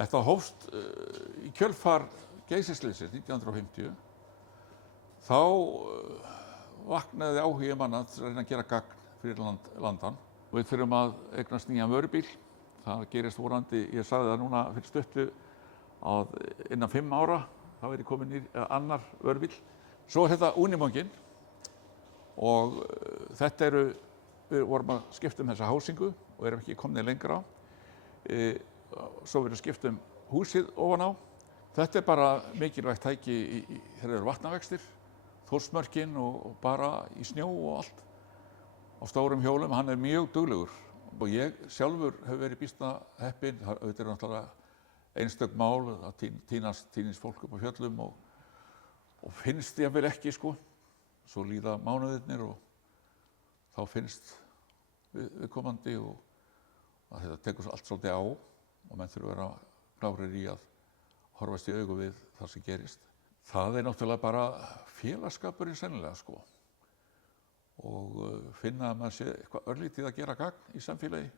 Þetta hófst í kjölfar Geysisslysins 1950. Þá vaknaði áhugi manna til að reyna að gera gagn fyrir landan. Við þurfum að eignast nýjan vörubíl. Það gerist vorandi, ég sagði það núna fyrir stuttu, að innan 5 ára þá er ég komin annar vörubíl. Svo er þetta Unimoginn og þetta við vorum að skipta þessa hásingu og erum ekki komnir lengra á. Svo verður skipt húsið ofan á. Þetta er bara mikilvægt tæki þegar eru vatnavextir, Þórsmörkin og bara í snjó og allt. Á stórum hjólum, hann er mjög duglegur. Og ég sjálfur hef verið býsna heppinn. Þetta er náttúrulega einstök mál að týnist fólk upp á fjöllum og finnst jafnvel ekki, sko. Svo líða mánuðirnir og þá finnst viðkomandi og þetta tekur allt svolítið á og menn þurfa að vera klárir í að horfast í augu við það sem gerist. Það er náttúrulega bara félagsskapurinn sennilega, sko. Og finna að maður sé eitthvað örlítið að gera gagn í samfélagi.